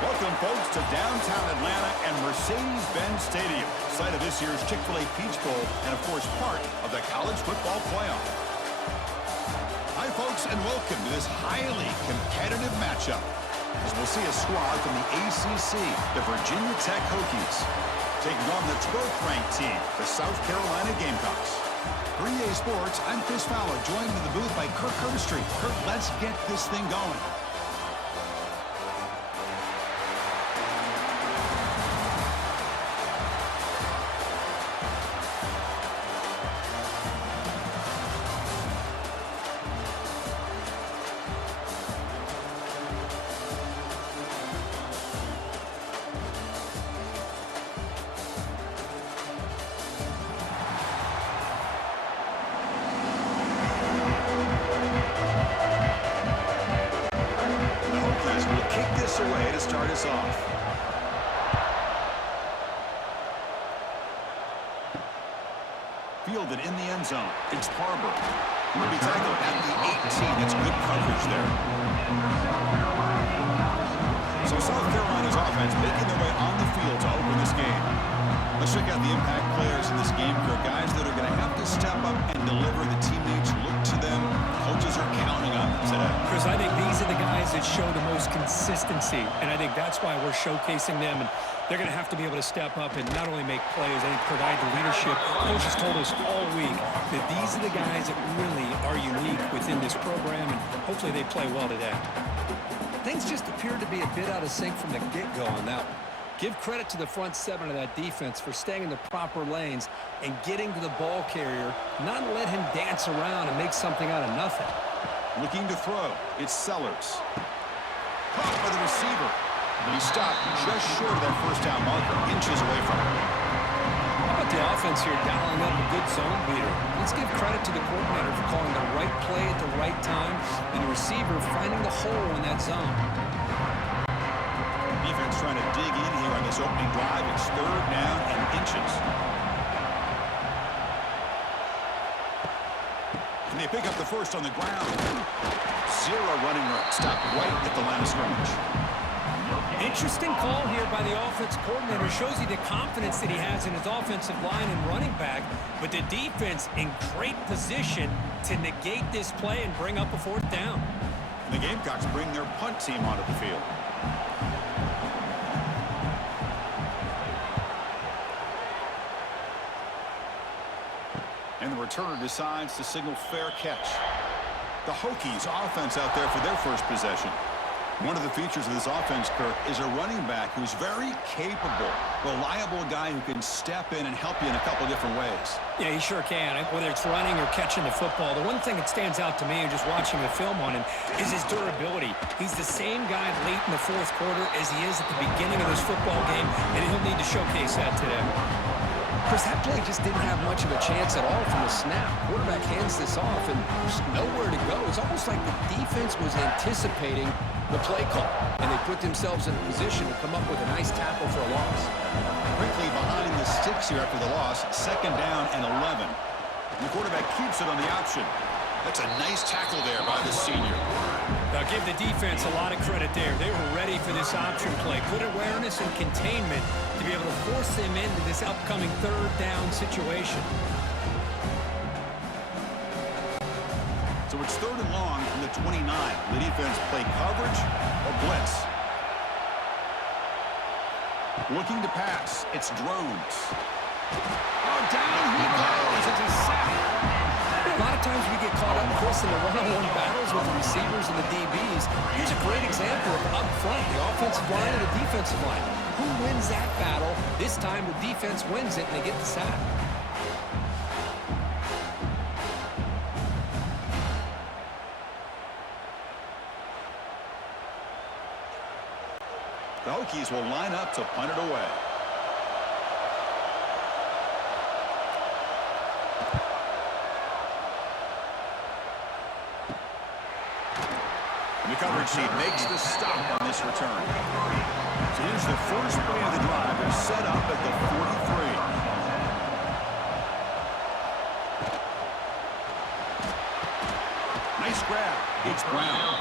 Welcome, folks, to downtown Atlanta and Mercedes-Benz Stadium, site of this year's Chick-fil-A Peach Bowl and, of course, part of the college football playoff. Hi, folks, and welcome to this highly competitive matchup, as we'll see a squad from the ACC, the Virginia Tech Hokies, taking on the 12th-ranked team, the South Carolina Gamecocks. For EA Sports, I'm Chris Fowler, joined in the booth by Kirk Herbstreit. Kirk, let's get this thing going. Away to start us off. Fielded in the end zone. It's Harbor. Will be tackled at the 18. It's good coverage there. So South Carolina's offense making their way on the field to open this game. Let's check out the impact players in this game. For guys that are going to have to step up and deliver. The teammates look to them. Coaches are counting on them today. Chris, I think these are the guys that show the most consistency, and I think that's why we're showcasing them. And they're going to have to be able to step up and not only make plays, I think provide the leadership. Coaches told us all week that these are the guys that really are unique within this program, and hopefully they play well today. Things just appeared to be a bit out of sync from the get-go on that one. Give credit to the front seven of that defense for staying in the proper lanes and getting to the ball carrier, not let him dance around and make something out of nothing. Looking to throw. It's Sellers. Caught by the receiver. But he stopped just short of that first down marker, inches away from him. How about the offense here dialing up a good zone beater? Let's give credit to the coordinator for calling the right play at the right time and the receiver finding the hole in that zone. Defense trying to dig in here on this opening drive. It's third down and inches. And they pick up the first on the ground. Zero running room. Stopped right at the line of scrimmage. Interesting call here by the offense coordinator. Shows you the confidence that he has in his offensive line and running back. But the defense in great position to negate this play and bring up a fourth down. And the Gamecocks bring their punt team onto the field. And the returner decides to signal fair catch. The Hokies offense out there for their first possession. One of the features of this offense, Kirk, is a running back who's very capable, reliable guy who can step in and help you in a couple different ways. Yeah, he sure can, whether it's running or catching the football. The one thing that stands out to me, just watching the film on him, is his durability. He's the same guy late in the fourth quarter as he is at the beginning of this football game, and he'll need to showcase that today. Chris, that play just didn't have much of a chance at all from the snap. Quarterback hands this off, and there's nowhere to go. It's almost like the defense was anticipating the play call, and they put themselves in a position to come up with a nice tackle for a loss. Quickly behind the sticks here after the loss, second down and 11. And the quarterback keeps it on the option. That's a nice tackle there by the senior. Now give the defense a lot of credit there. They were ready for this option play. Good awareness and containment to be able to force them into this upcoming third down situation. So it's third and long from the 29. The defense play coverage or blitz. Looking to pass. It's Drones. Oh, down he goes. It's a sack. A lot of times we get caught up, Chris, in the one-on-one battles with the receivers and the DBs. Here's a great example of up front, the offensive line and the defensive line. Who wins that battle? This time the defense wins it and they get the sack. The Hokies will line up to punt it away. The coverage sheet makes the stop on this return. So here's the first play of the drive. They're set up at the 43. Nice Nice grab. It's Brown.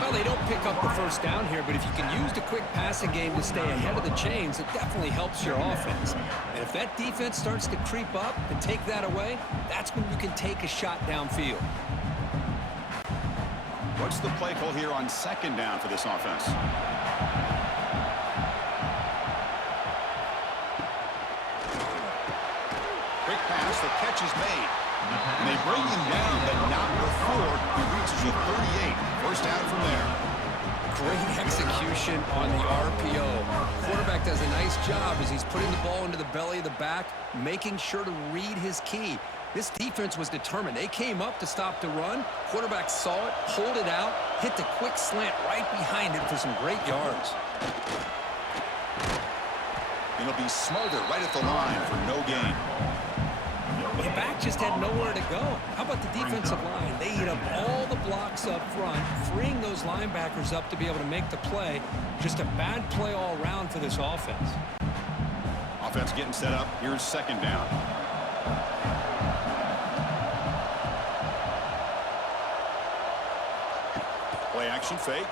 Well, they don't pick up the first down here, but if you can use the quick passing game to stay ahead of the chains, it definitely helps your offense. And if that defense starts to creep up and take that away, that's when you can take a shot downfield. What's the play call here on second down for this offense? Quick pass, the catch is made. And they bring him down, but not before he reaches the 38. First down from there. Great execution on the RPO. Quarterback does a nice job as he's putting the ball into the belly of the back, making sure to read his key. This defense was determined. They came up to stop the run. Quarterback saw it, pulled it out, hit the quick slant right behind it for some great yards. It'll be smothered right at the line for no gain. The back just had nowhere to go. How about the defensive line? They eat up all the blocks up front, freeing those linebackers up to be able to make the play. Just a bad play all around for this offense. Offense getting set up. Here's second down. Play action fake.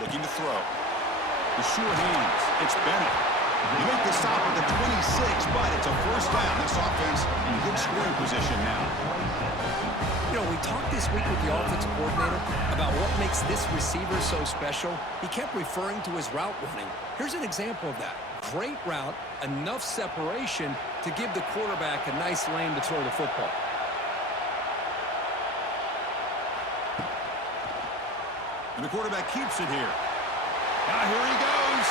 Looking to throw. The sure hands. It's Bennett. You make the stop at the 26, but it's a first down. This offense in good scoring position now. You know, we talked this week with the offensive coordinator about what makes this receiver so special. He kept referring to his route running. Here's an example of that. Great route, enough separation to give the quarterback a nice lane to throw the football. And the quarterback keeps it here. Now here he goes.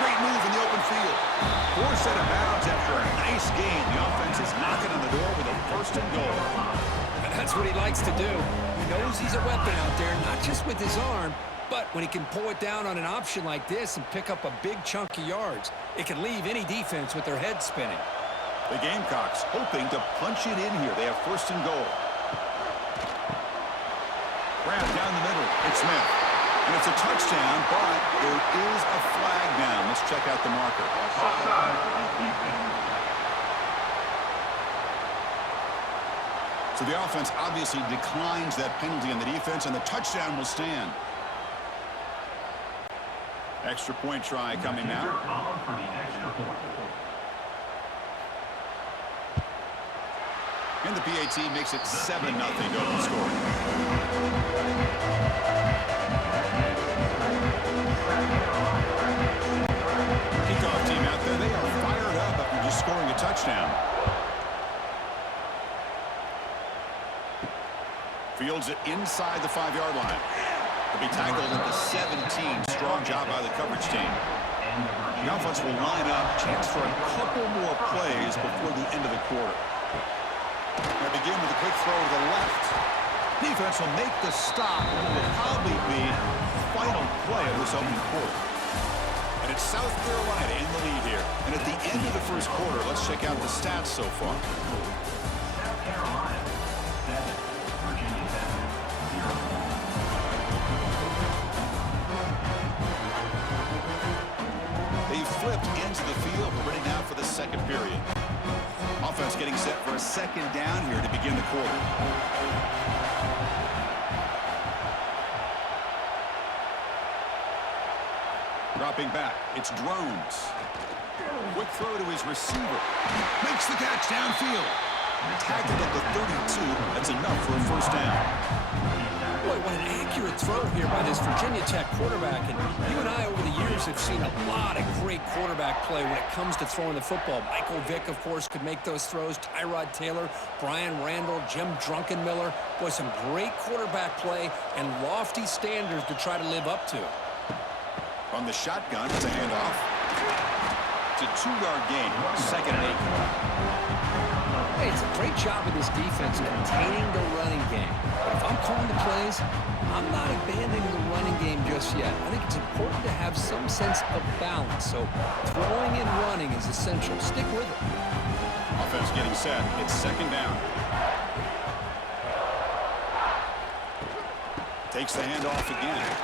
Great move in the open field. Forced out of bounds after a nice gain. The offense is knocking on the door with a first and goal. And that's what he likes to do. He knows he's a weapon out there, not just with his arm, but when he can pull it down on an option like this and pick up a big chunk of yards, it can leave any defense with their head spinning. The Gamecocks hoping to punch it in here. They have first and goal. Grab down the middle. It's Smith. And it's a touchdown, but there is a flag down. Let's check out the marker. So the offense obviously declines that penalty on the defense, and the touchdown will stand. Extra point try coming now. And the PAT makes it 7-0 open score. Kickoff team out there, they are fired up after just scoring a touchdown. Fields it inside the 5-yard line. He'll be tackled at the 17. Strong job by the coverage team. The offense will line up. Chance for a couple more plays before the end of the quarter. They begin with a quick throw to the left. Defense will make the stop. It will probably be the final play of this opening quarter. And it's South Carolina in the lead here. And at the end of the first quarter, let's check out the stats so far. South Carolina 7, Virginia 7, 0. They flipped into the field. We're ready now for the second period. Offense getting set for a second down here to begin the quarter. Dropping back, it's Drones. Quick throw to his receiver. Makes the catch downfield. Tackled at the 32. That's enough for a first down. Boy, what an accurate throw here by this Virginia Tech quarterback. And you and I, over the years, have seen a lot of great quarterback play when it comes to throwing the football. Michael Vick, of course, could make those throws. Tyrod Taylor, Brian Randall, Jim Druckenmiller. Boy, some great quarterback play and lofty standards to try to live up to. From the shotgun, it's a handoff. It's a 2-yard gain. Second and 8. Hey, it's a great job of this defense containing the running game. But if I'm calling the plays, I'm not abandoning the running game just yet. I think it's important to have some sense of balance. So throwing and running is essential. Stick with it. Offense getting set. It's second down. Takes the handoff again.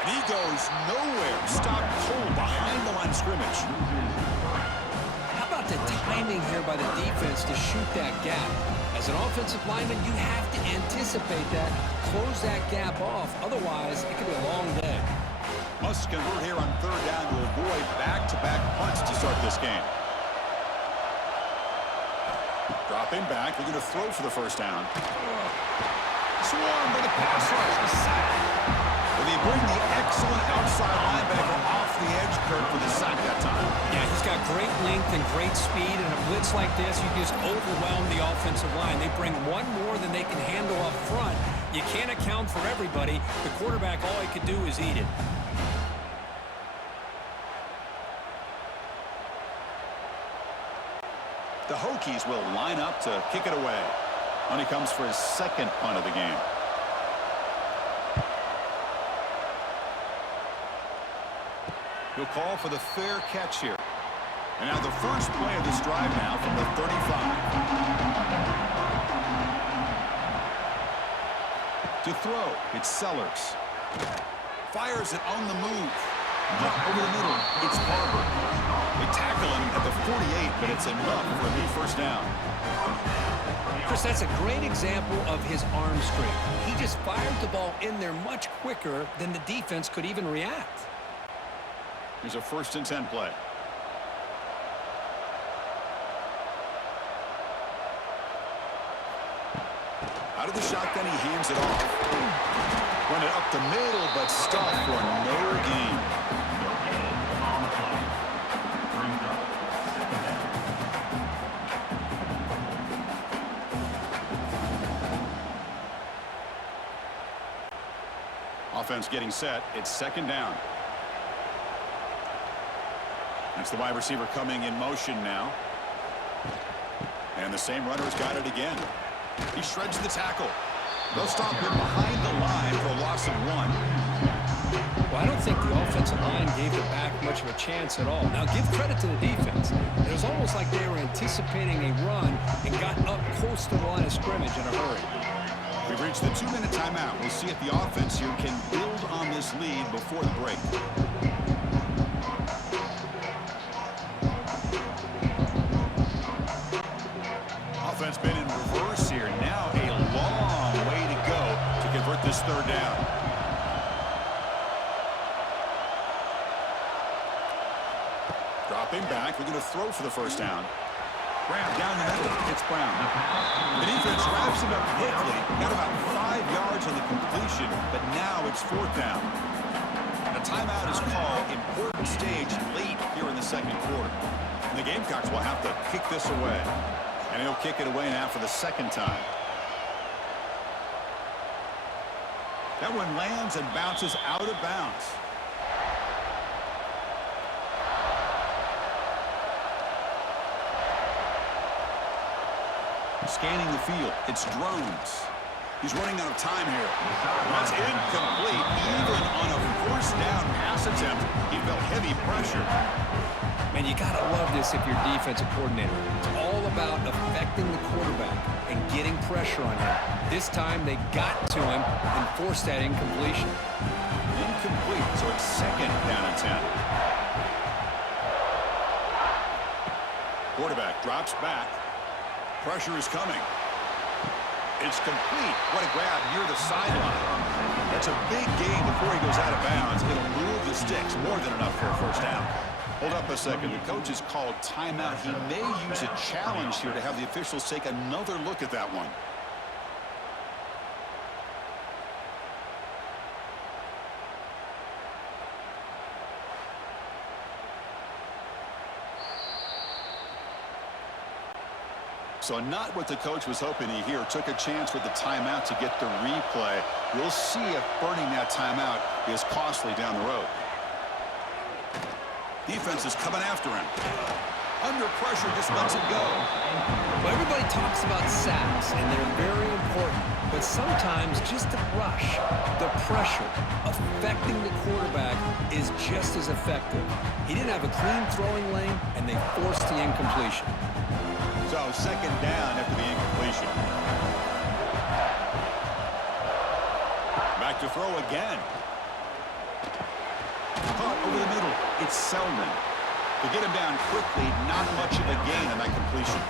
And he goes nowhere. Stopped cold behind the line of scrimmage. How about the timing here by the defense to shoot that gap? As an offensive lineman, you have to anticipate that, close that gap off. Otherwise, it could be a long day. Must convert here on third down to avoid back-to-back punts to start this game. Dropping back, they're going to throw for the first down. Swarmed by the pass rush, a sack. Well, they bring the excellent outside linebacker off the edge, Kurt, for the sack that time. Yeah, he's got great length and great speed, and a blitz like this, you just overwhelm the offensive line. They bring one more than they can handle up front. You can't account for everybody. The quarterback, all he could do is eat it. The Hokies will line up to kick it away. On he comes for his second punt of the game. He'll call for the fair catch here. And now the first play of this drive now from the 35. To throw, it's Sellers. Fires it on the move. Over the middle, it's Barber. They tackle him at the 48, but it's enough for a new first down. Chris, that's a great example of his arm strength. He just fired the ball in there much quicker than the defense could even react. Here's a 1st and 10 play. Out of the shotgun, he hands it off. Run it up the middle, but stuffed for no gain. Offense getting set. It's 2nd down. That's the wide receiver coming in motion now. And the same runner's got it again. He shreds the tackle. They'll stop him behind the line for a loss of 1. Well, I don't think the offensive line gave the back much of a chance at all. Now, give credit to the defense. It was almost like they were anticipating a run and got up close to the line of scrimmage in a hurry. We've reached the 2-minute timeout. We'll see if the offense here can build on this lead before the break. Offense been in reverse here. Now a long way to go to convert this 3rd down. Dropping back. We're going to throw for the first down. Grab down the middle. It's Brown. The defense wraps him up quickly. Got about 5 yards on the completion, but now it's 4th down. A timeout is called. Important stage late here in the 2nd quarter. And the Gamecocks will have to kick this away. And he'll kick it away now for the 2nd time. That one lands and bounces out of bounds. Scanning the field, it's Drones. He's running out of time here. That's incomplete. Even on a 1st down pass attempt, he felt heavy pressure. Man, you got to love this if you're defensive coordinator. It's all about affecting the quarterback and getting pressure on him. This time, they got to him and forced that incompletion. Incomplete, so it's 2nd down and 10. Quarterback drops back. Pressure is coming. It's complete. What a grab near the sideline. That's a big gain before he goes out of bounds. It'll move the sticks. More than enough for a 1st down. Hold up a second. The coach has called timeout. He may use a challenge here to have the officials take another look at that one. So not what the coach was hoping to hear. Took a chance with the timeout to get the replay. We'll see if burning that timeout is costly down the road. Defense is coming after him. Under pressure, just lets it go. Well, everybody talks about sacks, and they're very important. But sometimes just the rush, the pressure, affecting the quarterback is just as effective. He didn't have a clean throwing lane, and they forced the incompletion. So 2nd down after the incompletion. Back to throw again. Caught over the middle. It's Selden. To get him down quickly, not much of a gain on that completion.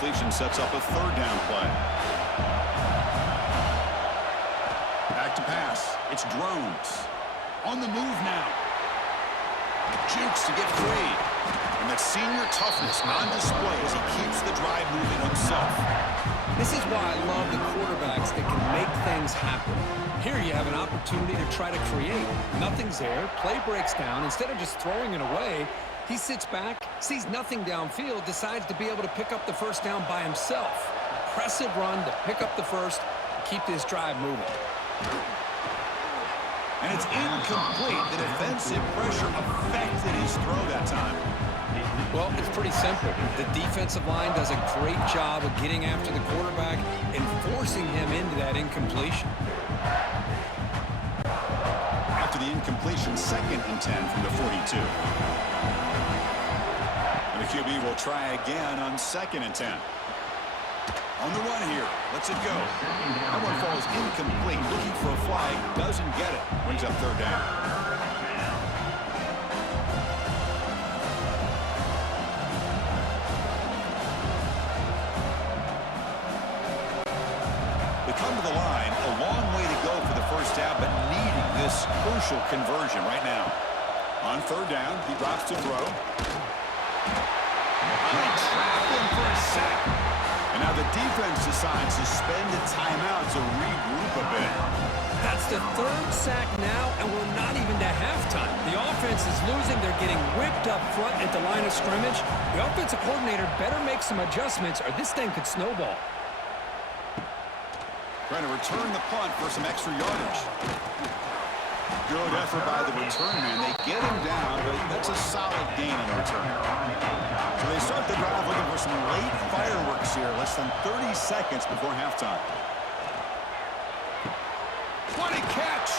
completion sets up a third down play. Back to pass. It's Drones. On the move now. Jukes to get free. And that senior toughness on display as he keeps the drive moving himself. This is why I love the quarterbacks that can make things happen. Here you have an opportunity to try to create. Nothing's there. Play breaks down. Instead of just throwing it away, he sits back, sees nothing downfield, decides to be able to pick up the first down by himself. Impressive run to pick up the first, keep this drive moving. And it's incomplete. The defensive pressure affected his throw that time. Well, it's pretty simple. The defensive line does a great job of getting after the quarterback and forcing him into that incompletion. After the incompletion, 2nd and 10 from the 42. And the QB will try again on 2nd and 10. On the run here. Lets it go. That one falls incomplete. Looking for a flag. Doesn't get it. Brings up third down. They come to the line. A long way to go for the first down, but needing this crucial conversion right now. On third down, he drops to throw. They trap him for a sack. And now the defense decides to spend a timeout to regroup a bit. That's the 3rd sack now, and we're not even to halftime. The offense is losing. They're getting whipped up front at the line of scrimmage. The offensive coordinator better make some adjustments, or this thing could snowball. Trying to return the punt for some extra yardage. Good effort by the return man. They get him down, but that's a solid gain on the return. So they start the drive looking for some late fireworks here, less than 30 seconds before halftime. What a catch!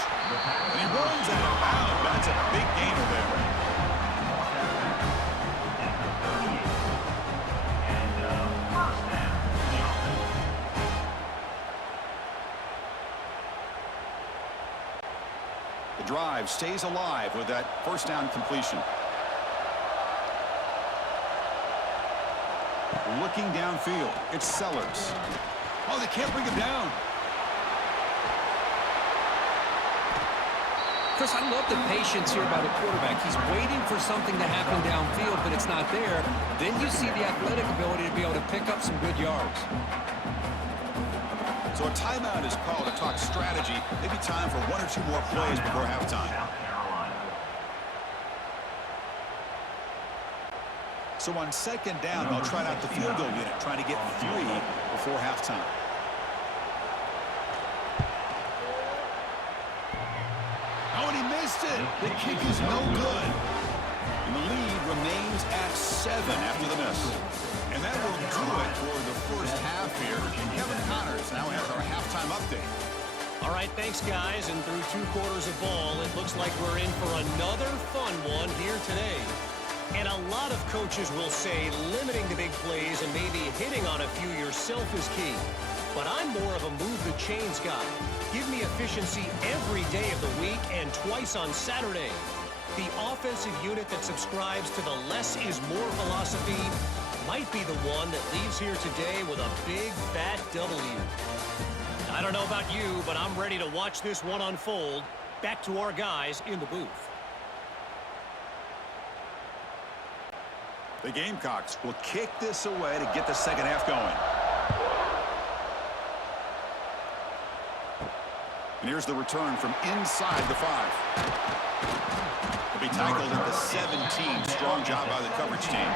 And he runs out of bounds. That's a big gainer there. The drive stays alive with that first down completion. Looking downfield, it's Sellers. Oh, they can't bring him down. Chris, I love the patience here by the quarterback. He's waiting for something to happen downfield, but it's not there. Then you see the athletic ability to be able to pick up some good yards. So a timeout is called to talk strategy. Maybe time for 1 or 2 more plays before halftime. So on 2nd down, they'll try out the field goal unit, trying to get 3 before halftime. Oh, and he missed it. The kick is no good. And the lead remains at 7 after the miss. And that will do it for the first half here. Kevin Connors now has our halftime update. All right, thanks, guys. And through 2 quarters of ball, it looks like we're in for another fun one here today. And a lot of coaches will say limiting the big plays and maybe hitting on a few yourself is key. But I'm more of a move-the-chains guy. Give me efficiency every day of the week and twice on Saturday. The offensive unit that subscribes to the less is more philosophy might be the one that leaves here today with a big, fat W. I don't know about you, but I'm ready to watch this one unfold. Back to our guys in the booth. The Gamecocks will kick this away to get the second half going. And here's the return from inside the 5. He'll be tackled at the 17. Strong job by the coverage team.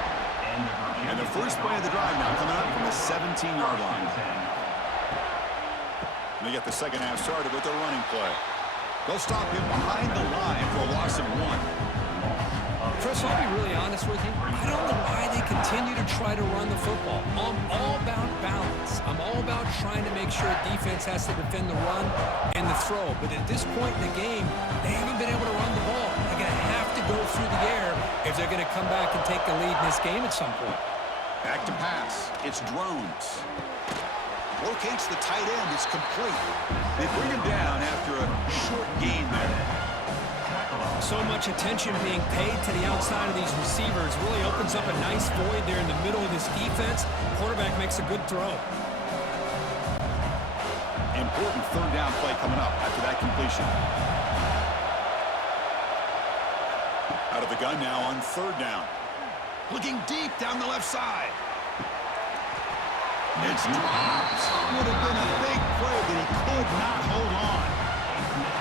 And the first play of the drive now coming up from the 17-yard line. And they get the second half started with their running play. They'll stop him behind the line for a loss of 1. Chris, I'll be really honest with you. I don't know why they continue to try to run the football. I'm all about balance. I'm all about trying to make sure defense has to defend the run and the throw. But at this point in the game, they haven't been able to run the ball. They're going to have to go through the air if they're going to come back and take the lead in this game at some point. Back to pass. It's Drones. Locates the tight end. It's complete. They bring him down after a short gain there. So much attention being paid to the outside of these receivers. Really opens up a nice void there in the middle of this defense. Quarterback makes a good throw. Important third down play coming up after that completion. Out of the gun now on third down. Looking deep down the left side. It's dropped. Would have been a big play, but he could not hold on.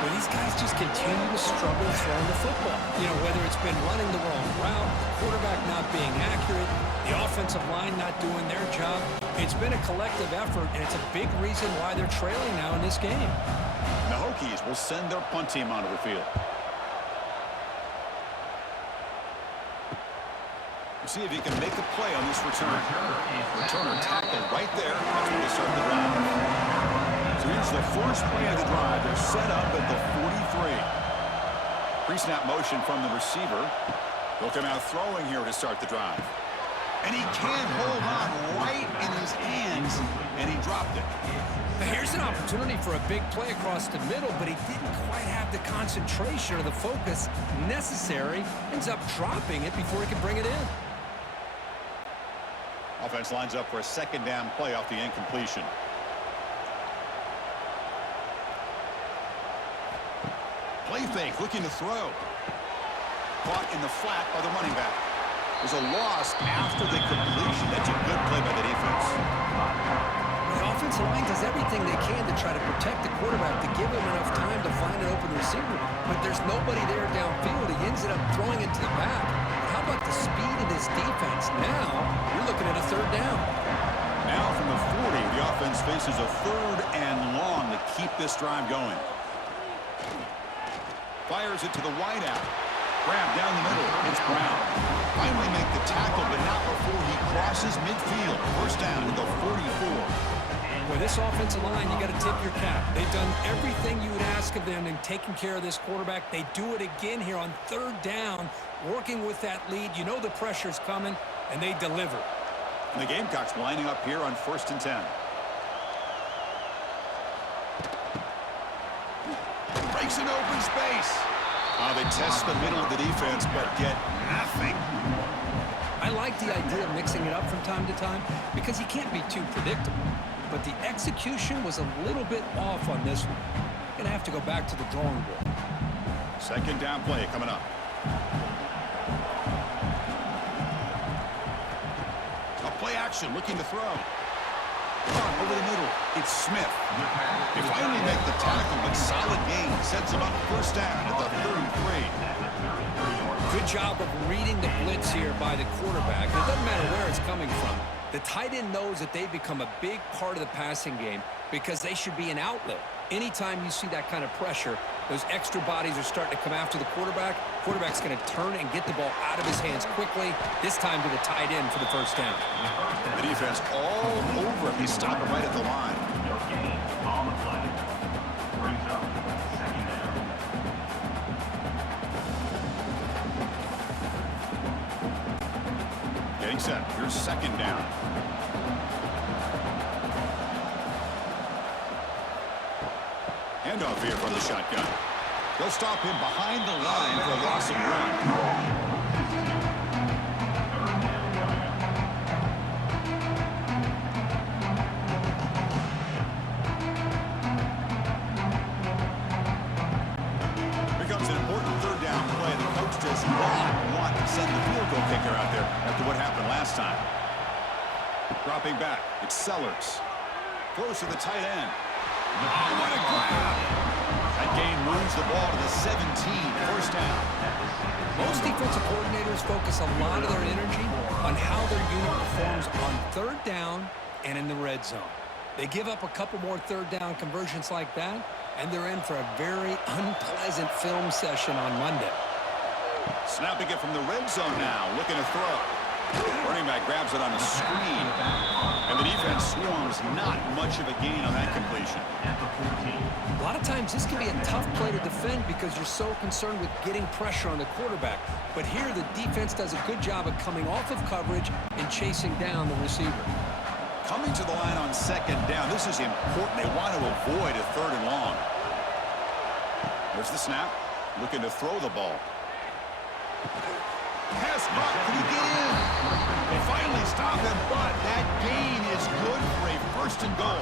Well, these guys just continue to struggle throwing the football. You know, whether it's been running the wrong route, the quarterback not being accurate, the offensive line not doing their job. It's been a collective effort, and it's a big reason why they're trailing now in this game. The Hokies will send their punt team onto the field. We'll see if he can make a play on this return. Returner tackled right there. That's where they start the drive. So here's the first play of the drive. They're set up at the 43. Pre-snap motion from the receiver. They'll come out throwing here to start the drive. And he can't hold on right in his hands, and he dropped it. But here's an opportunity for a big play across the middle, but he didn't quite have the concentration or the focus necessary. Ends up dropping it before he can bring it in. Offense lines up for a second down play off the incompletion. Play fake, looking to throw. Caught in the flat by the running back. There's a loss after the completion. That's a good play by the defense. The offensive line does everything they can to try to protect the quarterback, to give him enough time to find an open receiver. But there's nobody there downfield. He ends up throwing it to the back. How about the speed of this defense? Now, you're looking at a third down. Now from the 40, the offense faces a third and long to keep this drive going. Fires it to the wideout. Grab down the middle. It's Brown. Finally make the tackle, but not before he crosses midfield. First down at the 44. With this offensive line, you got to tip your cap. They've done everything you would ask of them in taking care of this quarterback. They do it again here on third down, working with that lead. You know the pressure's coming, and they deliver. And the Gamecocks lining up here on 1st and 10. Breaks an open space. They test the middle of the defense, but get nothing. I like the idea of mixing it up from time to time because you can't be too predictable. But the execution was a little bit off on this one. Going to have to go back to the drawing board. Second down play coming up. A play action looking to throw. Over the middle, it's Smith. They finally make the tackle, but solid gain sets him up first down at the 33. Good job of reading the blitz here by the quarterback. It doesn't matter where it's coming from. The tight end knows that they become a big part of the passing game because they should be an outlet. Anytime you see that kind of pressure, those extra bodies are starting to come after the quarterback. Quarterback's going to turn and get the ball out of his hands quickly, this time to the tight end for the first down. The defense all over him. He's stopping right at the line. No gain on the play. Brings up second down. Getting set. Here's second down. Handoff here from the shotgun. They'll stop him behind the line for a loss of run. Does not want to send the field goal kicker out there after what happened last time. Dropping back, it's Sellers. Throws to the tight end. Oh, what a grab! That gain moves the ball to the 17, first down. Most defensive coordinators focus a lot of their energy on how their unit performs on third down and in the red zone. They give up a couple more third down conversions like that, and they're in for a very unpleasant film session on Monday. Snapping it from the red zone now, looking to throw. Running back grabs it on a screen. And the defense swarms, not much of a gain on that completion. A lot of times this can be a tough play to defend because you're so concerned with getting pressure on the quarterback. But here the defense does a good job of coming off of coverage and chasing down the receiver. Coming to the line on second down, this is important. They want to avoid a third and long. There's the snap, looking to throw the ball. Pass caught. Can he get in? They finally stop him, but that gain is good for a first and goal.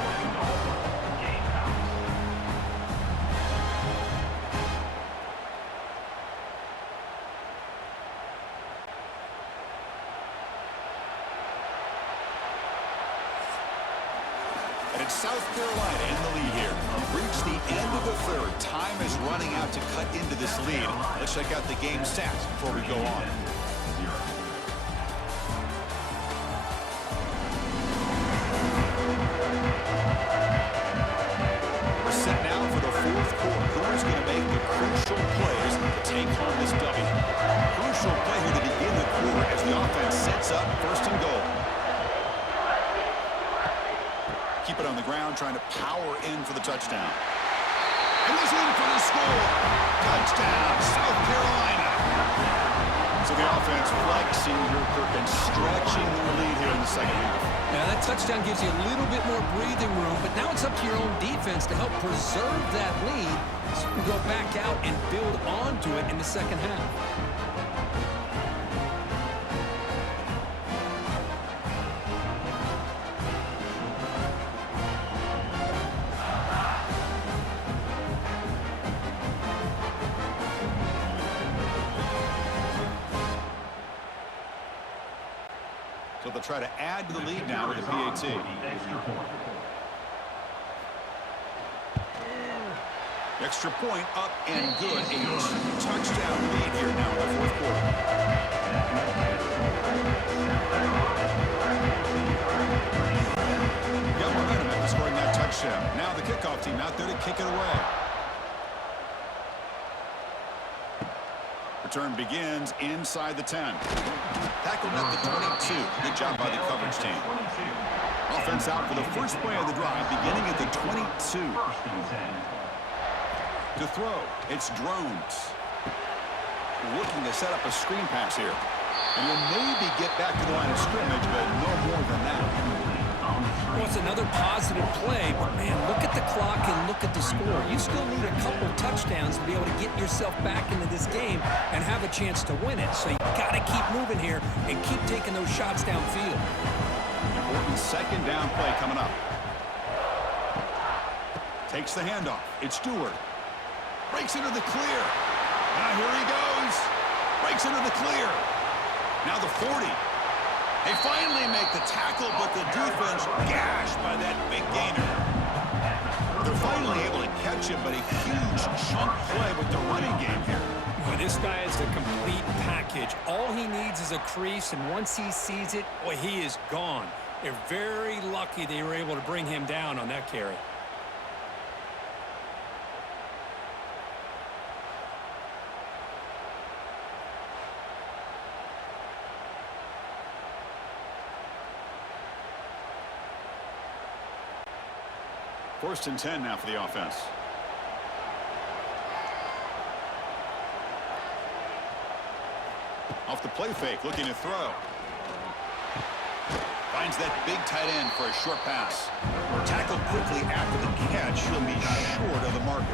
And it's South Carolina in the lead here. We've reached the end of the third. Time is running out to cut into this lead. Let's check out the game stats before we go on. We're set now for the fourth quarter. Who is going to make the crucial plays to take home this W? Crucial play here to begin the quarter as the offense sets up first and goal. Keep it on the ground, trying to power in for the touchdown. And he's in for the score. Touchdown, South Carolina. So the offense flexing here, Kirk, and stretching their lead here in the second half. Now, that touchdown gives you a little bit more breathing room, but now it's up to your own defense to help preserve that lead so you can go back out and build onto it in the second half. So they'll try to add to the lead now with the PAT. Extra point up and good. A touchdown lead here now in the fourth quarter. Got momentum after scoring that touchdown. Now the kickoff team out there to kick it away. Return begins inside the 10. Tackled at the 22. Good job by the coverage team. Offense out for the first play of the drive, beginning at the 22. To throw, it's Drones. Looking to set up a screen pass here. And will maybe get back to the line of scrimmage, but no more than that. Well, it's another positive play, but, man, look at the clock and look at the score. You still need a couple touchdowns to be able to get yourself back into this game and have a chance to win it. So you got to keep moving here and keep taking those shots downfield. Important second down play coming up. Takes the handoff. It's Stewart. Breaks into the clear. Now here he goes. Breaks into the clear. Now the 40. They finally make the tackle, but the defense gashed by that big gainer. They're finally able to catch him, but a huge chunk play with the running game here. Well, this guy is a complete package. All he needs is a crease, and once he sees it, boy, he is gone. They're very lucky they were able to bring him down on that carry. First and 10 now for the offense. Off the play fake, looking to throw. Finds that big tight end for a short pass. Tackled quickly after the catch. He'll be short of the marker.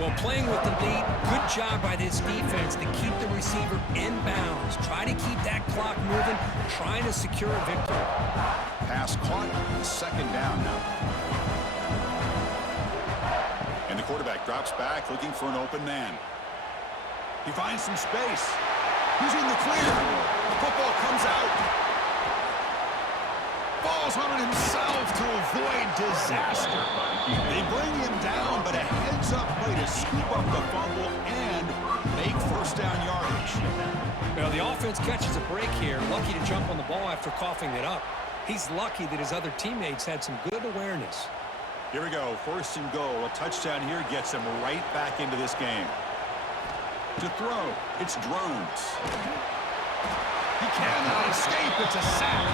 Well, playing with the lead, good job by this defense to keep the receiver in bounds. Try to keep that clock moving, trying to secure a victory. Pass caught, second down now. And the quarterback drops back, looking for an open man. He finds some space. He's in the clear. The football comes out. Falls on it himself to avoid disaster. They bring him down, but a heads-up play to scoop up the fumble and make first down yardage. Well, the offense catches a break here. Lucky to jump on the ball after coughing it up. He's lucky that his other teammates had some good awareness. Here we go, first and goal. A touchdown here gets him right back into this game. To throw, it's Drones. He cannot escape. It's a sack.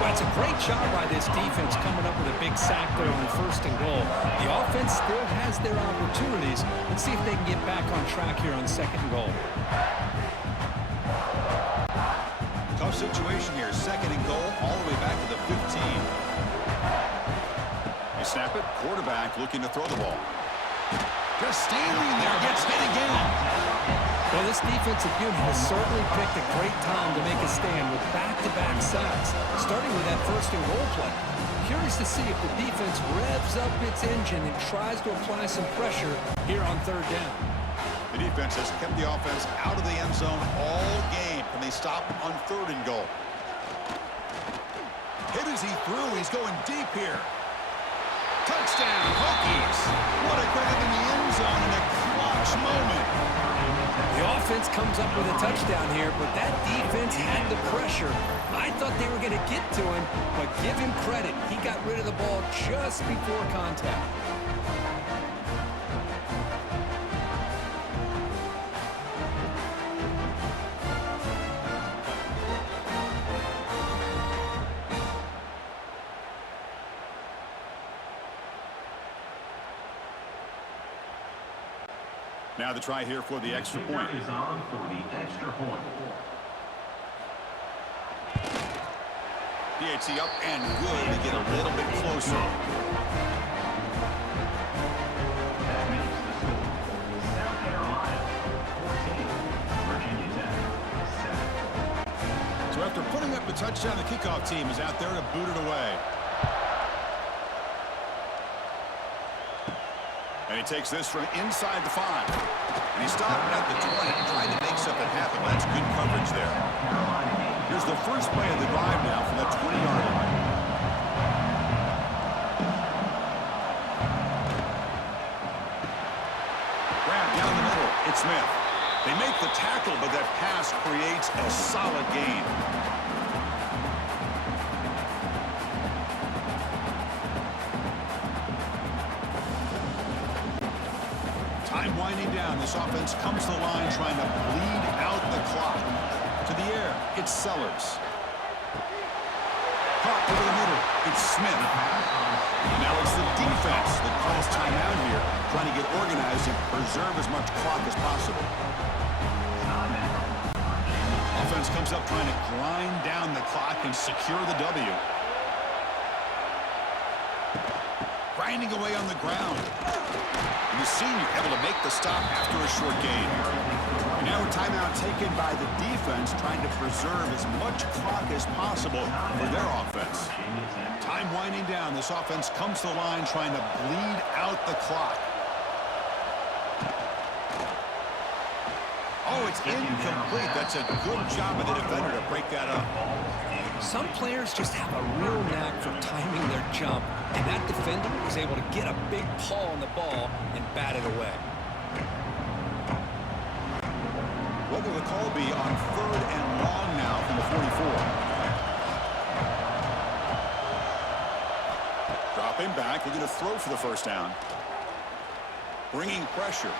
Well, it's a great job by this defense coming up with a big sack there on first and goal. The offense still has their opportunities. Let's see if they can get back on track here on second and goal. Tough situation here. Second and goal, all the way back to the 15. They snap it. Quarterback looking to throw the ball. Just standing there, gets hit again. Well, this defensive unit has certainly picked a great time to make a stand with back-to-back sacks, starting with that first and goal play. Curious to see if the defense revs up its engine and tries to apply some pressure here on third down. The defense has kept the offense out of the end zone all game. Can they stop on third and goal? Hit as he threw. He's going deep here. Touchdown, Hokies. What a grab in the end zone in a clutch moment. The offense comes up with a touchdown here, but that defense had the pressure. I thought they were going to get to him, but give him credit. He got rid of the ball just before contact. Now the try here for the extra point. Is on for the extra point. DHC up and good to get a little bit closer. That makes the score. South Carolina 14, Virginia Tech 7. So after putting up the touchdown, the kickoff team is out there to boot it away. And he takes this from inside the 5. And he stopped at the 20, trying to make something happen. That's good coverage there. Here's the first play of the drive now from the 20-yard line. Grab down the middle. It's Smith. They make the tackle, but that pass creates a solid gain. Time winding down. This offense comes to the line trying to bleed out the clock. To the air, it's Sellers. Caught over the middle, it's Smith. And now it's the defense that calls timeout here, trying to get organized and preserve as much clock as possible. Offense comes up trying to grind down the clock and secure the W. Grinding away on the ground. And the senior able to make the stop after a short gain. And now a timeout taken by the defense, trying to preserve as much clock as possible for their offense. Time winding down. This offense comes to the line trying to bleed out the clock. Oh, it's incomplete. That's a good job of the defender to break that up. Some players just have a real knack for timing their jump, and that defender was able to get a big paw on the ball and bat it away. What will the call be on third and long now from the 44? Dropping back, they're going to throw for the first down. Bringing pressure.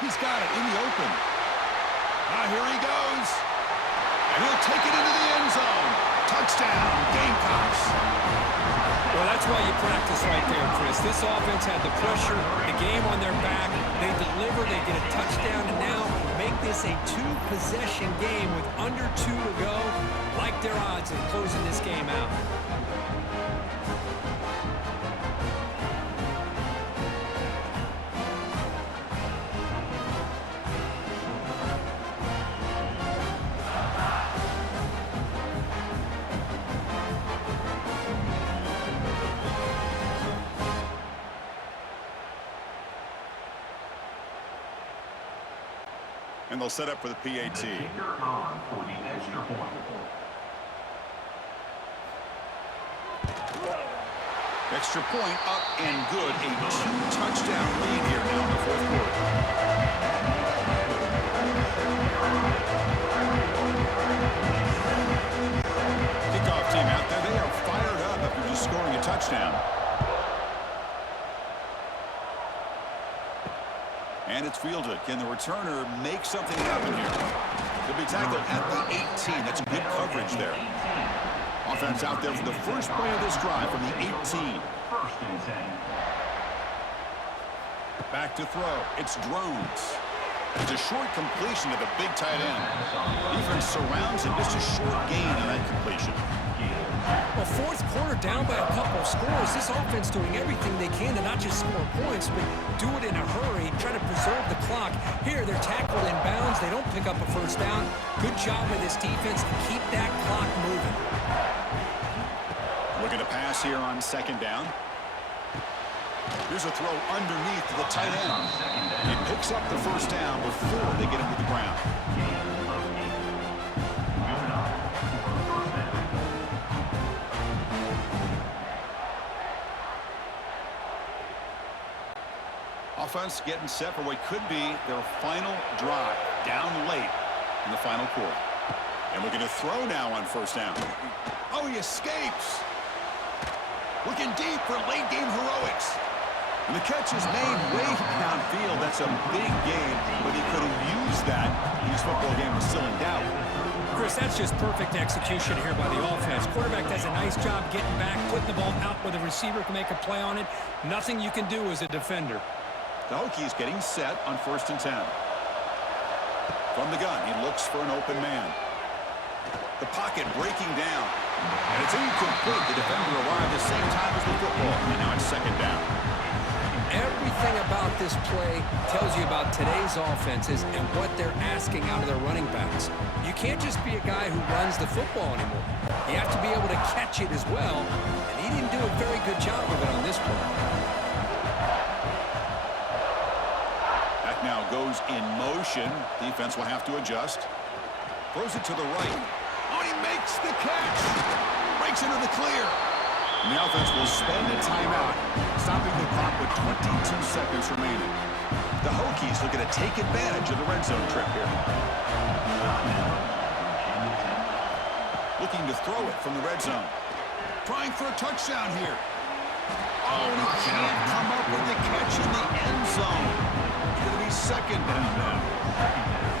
He's got it in the open. Here he goes. And he'll take it into the end zone. Touchdown, Gamecocks. Well, that's why you practice right there, Chris. This offense had the pressure, the game on their back. They deliver, they get a touchdown, and now make this a two-possession game with under 2 to go. Like their odds of closing this game out. And they'll set up for the PAT. The kicker on for the extra point. Extra point up and good. A 2-touchdown lead here now in the fourth quarter. Kickoff team out there. They are fired up after just scoring a touchdown. And it's fielded. Can the returner make something happen here? He'll be tackled at the 18. That's good coverage there. Offense out there for the first play of this drive from the 18. First and 10. Back to throw. It's Drones. It's a short completion to the big tight end. Defense surrounds him. Just a short gain on that completion. Well, fourth quarter down by a couple of scores. This offense doing everything they can to not just score points, but do it in a hurry, try to preserve the clock. Here, they're tackled in bounds. They don't pick up a first down. Good job by this defense to keep that clock moving. Looking to pass here on second down. Here's a throw underneath the tight end. He picks up the first down before they get him to the ground. Offense getting set for what could be their final drive down late in the final quarter. And looking to throw now on first down. Oh, he escapes. Looking deep for late game heroics. And the catch is made way downfield. That's a big gain, but he could have used that. His football game was still in doubt. Chris, that's just perfect execution here by the offense. Quarterback does a nice job getting back, putting the ball out where the receiver can make a play on it. Nothing you can do as a defender. The Hokies getting set on 1st and 10. From the gun, he looks for an open man. The pocket breaking down. And it's incomplete. The defender arrived the same time as the football. And now it's second down. Everything about this play tells you about today's offenses and what they're asking out of their running backs. You can't just be a guy who runs the football anymore. You have to be able to catch it as well. And he didn't do a very good job of it on this play. Now goes in motion. Defense will have to adjust. Throws it to the right. Oh, he makes the catch. Breaks into the clear. And the offense will spend a timeout, stopping the clock with 22 seconds remaining. The Hokies looking to take advantage of the red zone trip here. Looking to throw it from the red zone. Trying for a touchdown here. Oh, and he can't come up with the catch in the end zone. Going to be second down now.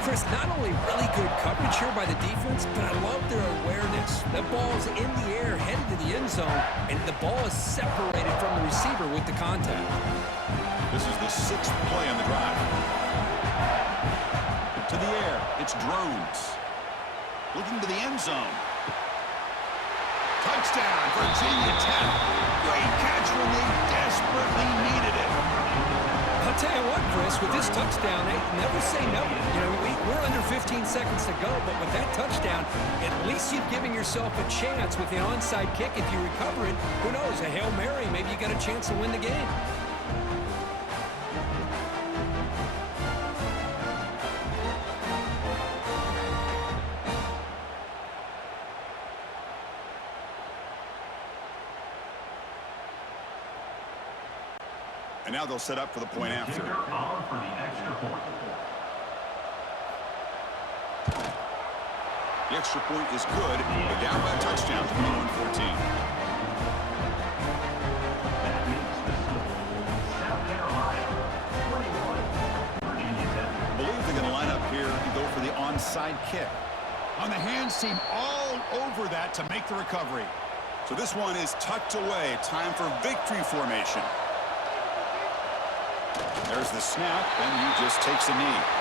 Chris, not only really good coverage here by the defense, but I love their awareness. That ball's in the air, headed to the end zone, and the ball is separated from the receiver with the contact. This is the 6th play on the drive. To the air, it's Drones. Looking to the end zone. Touchdown, Virginia Tech. Great catch when they desperately needed it. I'll tell you what, Chris, with this touchdown, hey, never say never. You know, we're under 15 seconds to go, but with that touchdown, at least you're giving yourself a chance with the onside kick. If you recover it, who knows, a Hail Mary, maybe you got a chance to win the game. And now they'll set up for the point after. Kicker on for the extra point. The extra point is good, but down by a touchdown, 21-14. That makes the score South Carolina 21, Virginia Tech. I believe they're going to line up here and go for the onside kick. On the hands team all over that to make the recovery. So this one is tucked away. Time for victory formation. There's the snap, and he just takes a knee.